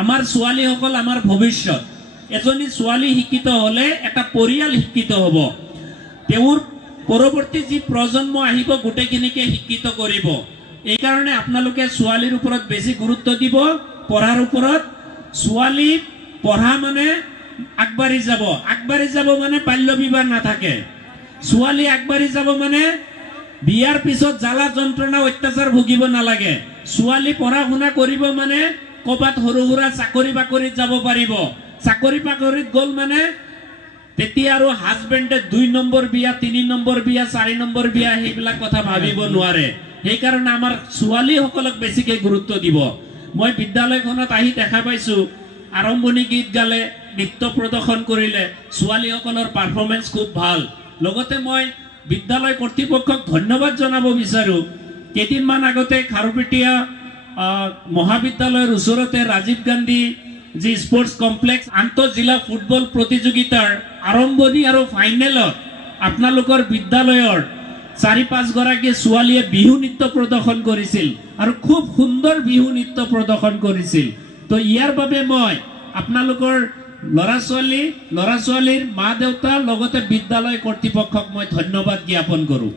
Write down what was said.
আমাৰ ছোৱালীসকল আমাৰ ভৱিষ্যত। এজনী ছোৱালী শিক্ষিত হলে এটা পৰিয়াল শিক্ষিত হ'ব। তেওঁৰ পৰৱৰ্তী যি প্ৰজন্ম আহিব গোটেইখিনিকে শিক্ষিত কৰিব। এই কাৰণে আপোনালোকে ছোৱালীৰ ওপৰত বেছি গুৰুত্ব দিব, পঢ়াৰ ওপৰত। ছোৱালী পঢ়া মানে আগবাঢ়ি যাব মানে বাল্য বিবাহ নাথাকে। ছোৱালী আগবাঢ়ি যাব মানে বিয়াৰ পিছত জ্বালা যন্ত্ৰণা অত্যাচাৰ ভুগিব নালাগে। ছোৱালী পঢ়া শুনা কৰিব মানে ক'ৰবাত সৰু সুৰা চাকৰি বাকৰিত যাব পাৰিব। চাকৰি বাকৰিত গ'ল মানে তেতিয়া আৰু হাজবেণ্ডে 2 নম্বৰ বিয়া, 3 নম্বৰ বিয়া, 4 নম্বৰ বিয়া সেইবিলাক কথা ভাবিব নোৱাৰে। সেইকাৰণে আমাৰ ছোৱালীসকলক বেছিকৈ গুৰুত্ব দিব। মই বিদ্যালয়খনত আহি দেখা পাইছো আৰম্ভণি গীত গালে, নৃত্য প্ৰদৰ্শন কৰিলে, ছোৱালীসকলৰ পাৰফৰ্মেন্স খুব ভাল। লগতে মই বিদ্যালয় কৰ্তৃপক্ষক ধন্যবাদ জনাব বিচাৰো। কেইদিনমান আগতে খাৰুপেটীয়া মহাবিদ্যালয়ৰ ওচৰতে ৰাজীৱ গান্ধী যি স্পৰ্টছ কমপ্লেক্স আন্তঃজিলা ফুটবল প্ৰতিযোগিতাৰ আৰম্ভণি আৰু ফাইনেলত আপোনালোকৰ বিদ্যালয়ৰ 4-5 গৰাকী ছোৱালীয়ে বিহু নৃত্য প্ৰদৰ্শন কৰিছিল আৰু খুব সুন্দৰ বিহু নৃত্য প্ৰদৰ্শন কৰিছিল। তো ইয়াৰ বাবে মই আপোনালোকৰ ল'ৰা ছোৱালীৰ মা দেউতা লগতে বিদ্যালয় কৰ্তৃপক্ষক মই ধন্যবাদ জ্ঞাপন কৰোঁ।